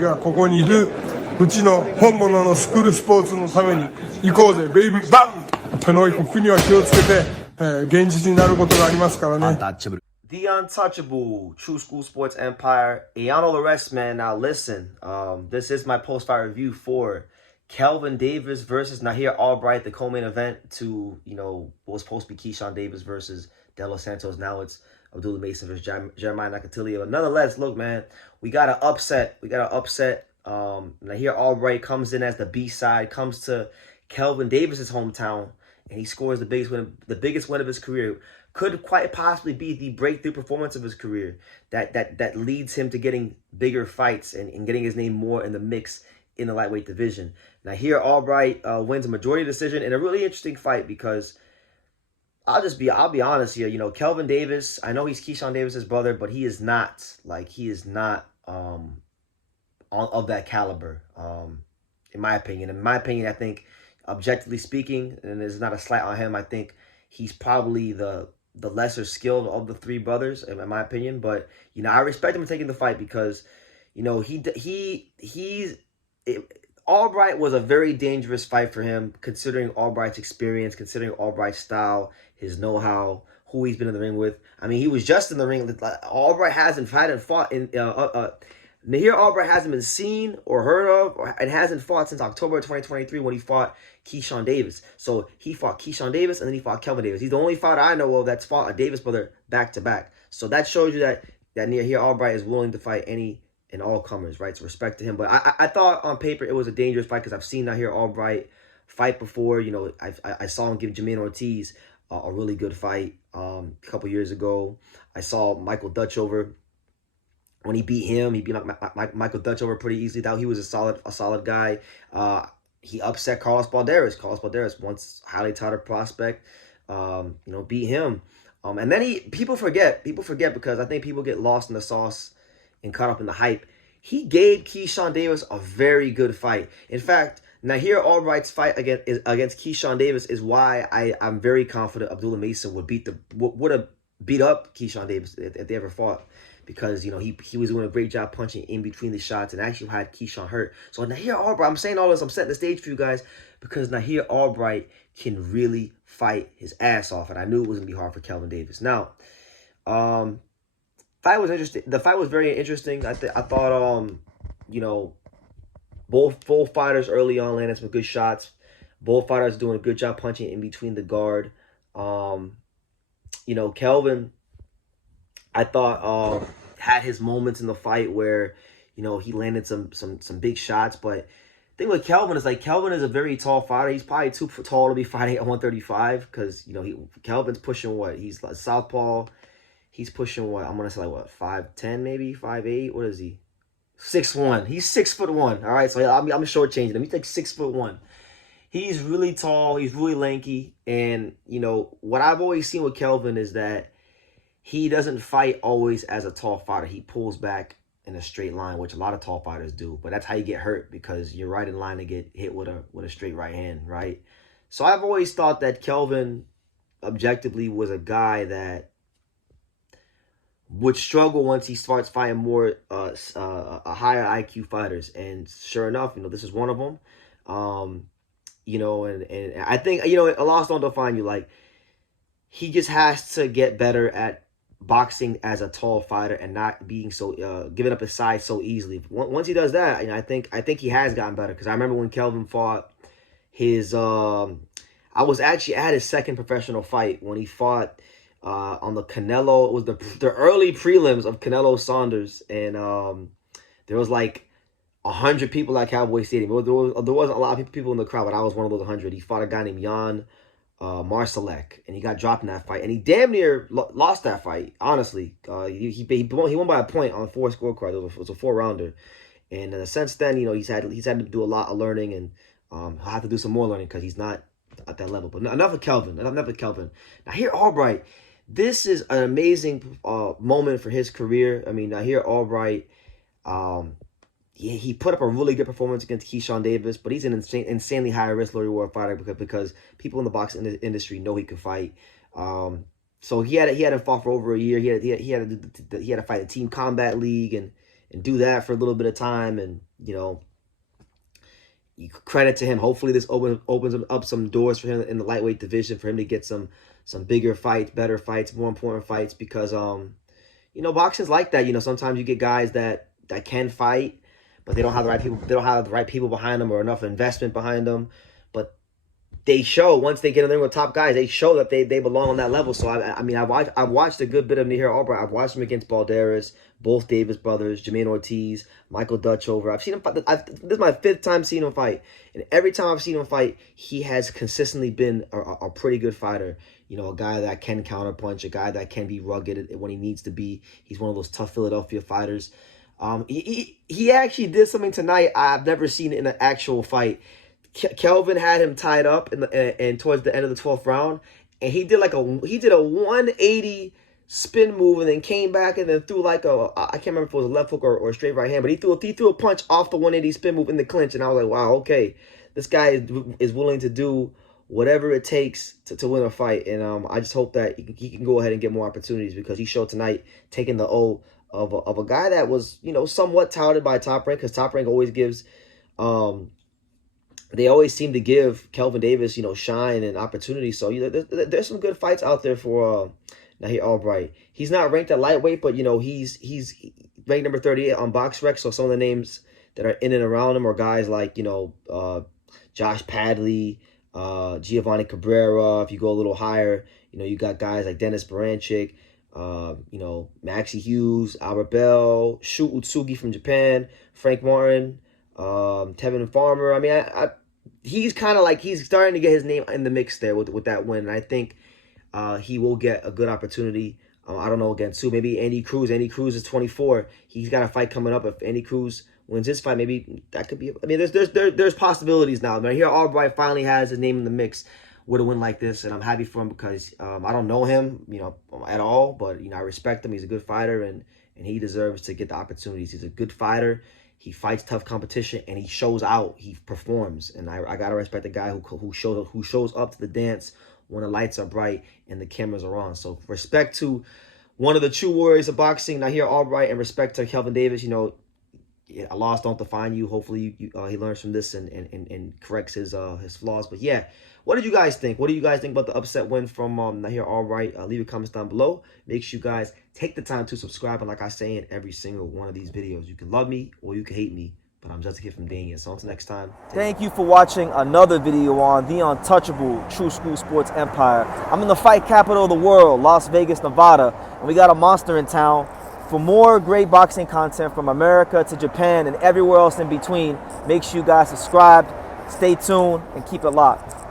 がここにいるうちの本物のスクールスポーツのために行こうぜベイビーバンこの国は気をつけて、現実になることがありますからね。The untouchable True School Sports Empire. And y'all know the rest, man. Now listen, this is my post-fight review for Kelvin Davis versus Nahir Albright, the co-main event to, what was supposed to be Keyshawn Davis versus De Los Santos. Now it's Abdullah Mason versus Jeremiah Nakatilio. But nonetheless, look, man, we got an upset. Nahir Albright comes in as the B-side, comes to Kelvin Davis's hometown, and he scores the biggest win of his career. Could quite possibly be the breakthrough performance of his career that leads him to getting bigger fights and getting his name more in the mix in the lightweight division. Nahir Albright wins a majority decision in a really interesting fight because I'll be honest here. Kelvin Davis, I know he's Keyshawn Davis's brother, but he is not of that caliber. In my opinion, I think objectively speaking, and there's not a slight on him, I think he's probably the lesser skilled of the three brothers, in my opinion. But I respect him for taking the fight because Albright was a very dangerous fight for him, considering Albright's experience, considering Albright's style, his know-how, who he's been in the ring with. I mean, he was just in the ring. Albright hadn't fought in. Nahir Albright hasn't been seen or heard of, and hasn't fought since October 2023 when he fought Keyshawn Davis. So he fought Keyshawn Davis and then he fought Kelvin Davis. He's the only fighter I know of that's fought a Davis brother back-to-back. So that shows you that Nahir Albright is willing to fight any and all comers, right? So respect to him. But I thought on paper it was a dangerous fight because I've seen Nahir Albright fight before. I saw him give Jermaine Ortiz a really good fight a couple years ago. I saw Michael Dutchover. When he beat him, he beat Michael Dutchover pretty easily. That he was a solid guy. He upset Carlos Balderas. Carlos Balderas, once highly touted prospect, beat him. And then people forget because I think people get lost in the sauce and caught up in the hype. He gave Keyshawn Davis a very good fight. In fact, Nahir Albright's fight against Keyshawn Davis is why I'm very confident Abdullah Mason would have beat up Keyshawn Davis if they ever fought. Because, he was doing a great job punching in between the shots and actually had Keyshawn hurt. So Nahir Albright, I'm saying all this, I'm setting the stage for you guys because Nahir Albright can really fight his ass off. And I knew it was going to be hard for Kelvin Davis. Now, fight was interesting. The fight was very interesting. I thought, both fighters early on landed some good shots. Both fighters doing a good job punching in between the guard. Kelvin, I thought had his moments in the fight where, he landed some big shots. But the thing with Kelvin is Kelvin is a very tall fighter. He's probably too tall to be fighting at 135 because, Kelvin's pushing what? He's like southpaw. He's pushing what? I'm going to say 5'10", maybe 5'8". What is he? 6'1". He's 6'1". All right. So I'm shortchanging him. He's like 6'1". He's really tall. He's really lanky. And, what I've always seen with Kelvin is that he doesn't fight always as a tall fighter. He pulls back in a straight line, which a lot of tall fighters do. But that's how you get hurt because you're right in line to get hit with a straight right hand, right? So I've always thought that Kelvin objectively was a guy that would struggle once he starts fighting more a higher IQ fighters. And sure enough, this is one of them. And I think, a loss don't define you. He just has to get better at boxing as a tall fighter and not being so giving up his size so easily. Once he does that, I think he has gotten better. Because I remember when Kelvin fought his I was actually at his second professional fight when he fought on the Canelo. It was the early prelims of Canelo Saunders, and there was 100 people at Cowboy Stadium. There wasn't a lot of people in the crowd, but I was one of those 100. He fought a guy named Jan Marsalek, and he got dropped in that fight, and he damn near lost that fight. Honestly, he won by a point on 4 scorecards. It was a 4-rounder, and since then, he's had to do a lot of learning, and he'll have to do some more learning because he's not at that level. But enough of Kelvin. Nahir Albright, this is an amazing moment for his career. I mean, Nahir Albright, he put up a really good performance against Keyshawn Davis, but he's an insanely high-risk, low-reward fighter because people in the boxing industry know he can fight. So he hadn't fought for over a year. He had to fight the Team Combat League, and do that for a little bit of time, and credit to him. Hopefully this opens up some doors for him in the lightweight division, for him to get some bigger fights, better fights, more important fights, because boxing's like that. Sometimes you get guys that can fight, but they don't have the right people. They don't have the right people behind them or enough investment behind them. But they show, once they get in there with top guys, they show that they belong on that level. So I watched a good bit of Nahir Albright. I've watched him against Balderas, both Davis brothers, Jermaine Ortiz, Michael Dutchover. I've seen him fight. This is my 5th time seeing him fight, and every time I've seen him fight, he has consistently been a pretty good fighter. A guy that can counterpunch, a guy that can be rugged when he needs to be. He's one of those tough Philadelphia fighters. He actually did something tonight I've never seen in an actual fight. Kelvin had him tied up and towards the end of the 12th round, and he did a 180 spin move and then came back and then threw I can't remember if it was a left hook or a straight right hand, but he threw a punch off the 180 spin move in the clinch, and I was like, wow, okay, this guy is willing to do whatever it takes to win a fight, and I just hope that he can go ahead and get more opportunities, because he showed tonight taking the O of a guy that was somewhat touted by Top Rank, because Top Rank always gives they always seem to give Kelvin Davis shine and opportunity. So there's some good fights out there for Nahir Albright. He's not ranked at lightweight, but he's ranked number 38 on BoxRec. So some of the names that are in and around him are guys like Josh Padley, Giovanni Cabrera. If you go a little higher, you got guys like Dennis Baranchik, Maxie Hughes, Albert Bell, Shu Utsugi from Japan, Frank Martin, Tevin Farmer. I mean, he's kind of he's starting to get his name in the mix there with that win, and I think he will get a good opportunity. I don't know, against who. Maybe Andy Cruz. Andy Cruz is 24. He's got a fight coming up. If Andy Cruz wins this fight, maybe that could be. I mean, there's possibilities now. But here, Albright finally has his name in the mix with a win like this, and I'm happy for him, because I don't know him, at all, but I respect him. He's a good fighter, and he deserves to get the opportunities. He's a good fighter. He fights tough competition, and he shows out. He performs, and I gotta respect the guy who shows up to the dance when the lights are bright and the cameras are on. So respect to one of the true warriors of boxing, Nahir Albright, and respect to Kelvin Davis. A loss don't define you. Hopefully he learns from this and corrects his flaws. But yeah, what did you guys think? What do you guys think about the upset win from Nahir Albright? Leave your comments down below. Make sure you guys take the time to subscribe. And like I say in every single one of these videos, you can love me or you can hate me, but I'm just a kid from Dania. So until next time. Thank you for watching another video on the untouchable True School Sports Empire. I'm in the fight capital of the world, Las Vegas, Nevada, and we got a monster in town. For more great boxing content from America to Japan and everywhere else in between, make sure you guys subscribe, stay tuned, and keep it locked.